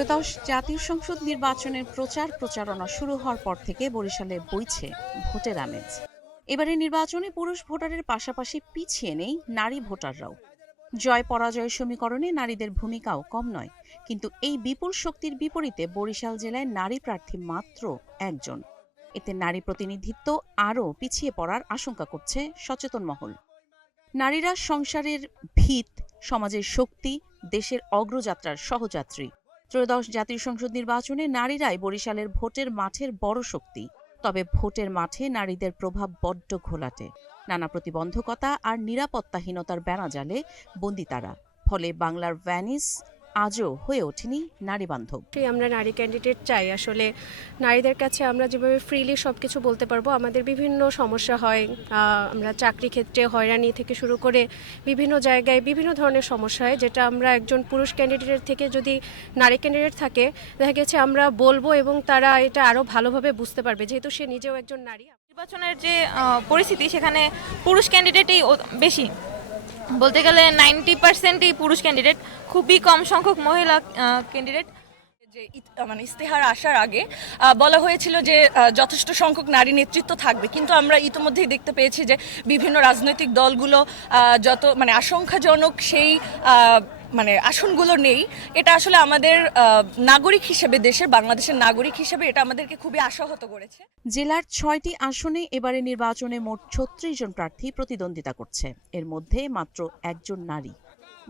ত্রয়োদশ জাতীয় সংসদ নির্বাচনের প্রচারণা শুরু হওয়ার পর থেকে বরিশালে বইছে ভোটের আমেজ। এবারের নির্বাচনে পুরুষ ভোটারের পাশাপাশি পিছিয়ে নেই নারী ভোটাররাও। জয় পরাজয় সমীকরণে নারীদের ভূমিকাও কম নয়, কিন্তু এই বিপুল শক্তির বিপরীতে বরিশাল জেলায় নারী প্রার্থী মাত্র একজন। এতে নারী প্রতিনিধিত্ব আরও পিছিয়ে পড়ার আশঙ্কা করছে সচেতন মহল। নারীরা সংসারের ভিত, সমাজের শক্তি, দেশের অগ্রযাত্রার সহযাত্রী। ত্রয়োদশ জাতীয় সংসদ নির্বাচনে নারীরাই বরিশালের ভোটের মাঠের বড় শক্তি। তবে ভোটের মাঠে নারীদের প্রভাব বড্ড ঘোলাটে। নানা প্রতিবন্ধকতা আর নিরাপত্তাহীনতার বেড়াজালে বন্দী তারা। ফলে বাংলার ভ্যানিস আজও হয়ে ওঠেনি নারী বান্ধব। আমরা নারী ক্যান্ডিডেট চাই। আসলে নারীদের কাছে আমরা যেভাবে ফ্রিলি সবকিছু বলতে পারবো, আমাদের বিভিন্ন সমস্যা হয়, আমরা চাকরি ক্ষেত্রে হয়রানি থেকে শুরু করে বিভিন্ন জায়গায় বিভিন্ন ধরনের সমস্যা হয়, যেটা আমরা একজন পুরুষ ক্যান্ডিডেটের থেকে যদি নারী ক্যান্ডিডেট থাকে, দেখা গেছে আমরা বলবো এবং তারা এটা আরও ভালোভাবে বুঝতে পারবে, যেহেতু সে নিজেও একজন নারী। নির্বাচনের যে পরিস্থিতি, সেখানে পুরুষ ক্যান্ডিডেটই বেশি, বলতে গেলে 90%ই পুরুষ ক্যান্ডিডেট, খুবই কম সংখ্যক মহিলা ক্যান্ডিডেট। যে মানে ইস্তেহার আসার আগে বলা হয়েছিল যে যথেষ্ট সংখ্যক নারী নেতৃত্ব থাকবে, কিন্তু আমরা ইতিমধ্যেই দেখতে পেয়েছি যে বিভিন্ন রাজনৈতিক দলগুলো যত মানে আশঙ্কাজনক সেই মানে আসনগুলো নেই। এটা আসলে আমাদের নাগরিক হিসেবে, বাংলাদেশের নাগরিক হিসেবে এটা আমাদেরকে খুবই আশাহত করেছে। জেলার 6টি আসনে এবারে নির্বাচনে মোট 36 জন প্রার্থী প্রতিদ্বন্দ্বিতা করছে। এর মধ্যে মাত্র একজন নারী।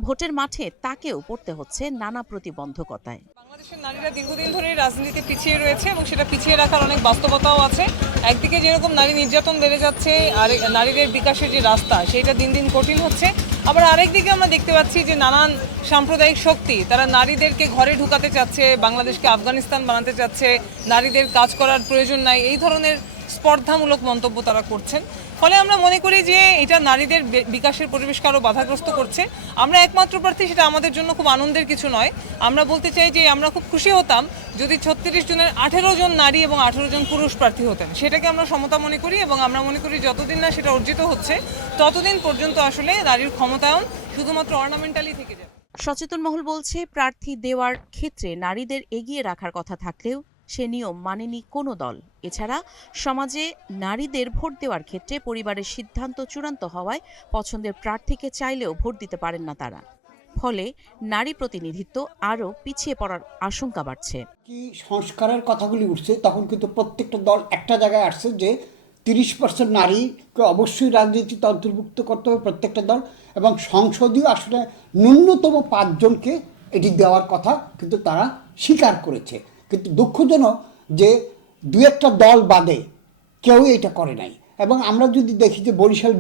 ভোটের মাঠে তাকেও পড়তে হচ্ছে নানা প্রতিবন্ধকতায়। বাংলাদেশের নারীরা দীর্ঘদিন ধরে রাজনীতি পিছিয়ে রয়েছে এবং সেটা পিছিয়ে রাখার অনেক বাস্তবতাও আছে। একদিকে যেরকম নারী নির্যাতন বেড়ে যাচ্ছে, আর নারীদের বিকাশের যে রাস্তা সেটা দিন দিন কঠিন হচ্ছে। আবার আরেকদিকে আমরা দেখতে পাচ্ছি যে নানান সাম্প্রদায়িক শক্তি তারা নারীদেরকে ঘরে ঢুকাতে চাচ্ছে, বাংলাদেশকে আফগানিস্তান বানাতে চাচ্ছে, নারীদের কাজ করার প্রয়োজন নাই, এই ধরনের স্পর্ধামূলক মন্তব্য তারা করছেন। ফলে আমরা মনে করি যে এটা নারীদের বিকাশের পরিবেশকে আরও বাধাগ্রস্ত করছে। আমরা একমাত্র প্রার্থী, সেটা আমাদের জন্য খুব আনন্দের কিছু নয়। আমরা বলতে চাই যে আমরা খুব খুশি হতাম যদি 36 জনের 18 জন নারী এবং 18 জন পুরুষ প্রার্থী হতেন। সেটাকে আমরা সমতা মনে করি এবং আমরা মনে করি যতদিন না সেটা অর্জিত হচ্ছে ততদিন পর্যন্ত আসলে নারীর ক্ষমতায়ন শুধুমাত্র অর্নামেন্টালি থেকে যাবে। সচেতন মহল বলছে, প্রার্থী দেওয়ার ক্ষেত্রে নারীদের এগিয়ে রাখার কথা থাকলেও সে নিয়ম মানেনি কোনো দল। এছাড়া সমাজে নারীদের ভোট দেওয়ার ক্ষেত্রে পরিবারের সিদ্ধান্ত চূড়ান্ত হওয়ায় পছন্দের প্রার্থীকে চাইলেও ভোট দিতে পারেন না তারা। ফলে নারী প্রতিনিধিত্ব আরও পিছিয়ে পড়ার আশঙ্কা বাড়ছে। কি সংস্কারের কথাগুলি উঠছে, তখন কিন্তু প্রত্যেকটা দল একটা জায়গায় আসছে যে 30% নারীকে অবশ্যই রাজনীতিতে অন্তর্ভুক্ত করতে হবে প্রত্যেকটা দল, এবং সংসদীয় আসলে ন্যূনতম 5 জনকে এটি দেওয়ার কথা কিন্তু তারা স্বীকার করেছে। কিন্তু দুঃখজনক যে 2-একটা দল বাদে কেউই এটা করে নাই। এবং আমরা যদি দেখি যে বরিশাল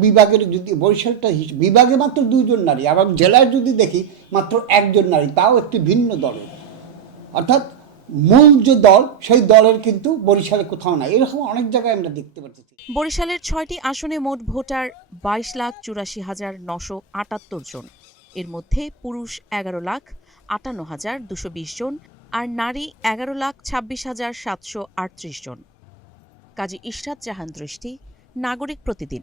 বিভাগে মাত্র 2 জন নারী, এবং জেলায় যদি দেখি মাত্র 1 জন নারী, তাও একটি ভিন্ন দলে, অর্থাৎ মূল যে দল সেই দলের কিন্তু বরিশালে কোথাও নাই। এরকম অনেক জায়গায় আমরা দেখতে পাচ্ছি। বরিশালের 6টি আসনে মোট ভোটার 22,84,978 জন। এর মধ্যে পুরুষ 11,58,220 জন আর নারী 11,26,738 জন। কাজী ইশরাত জাহান দৃষ্টি, নাগরিক প্রতিদিন।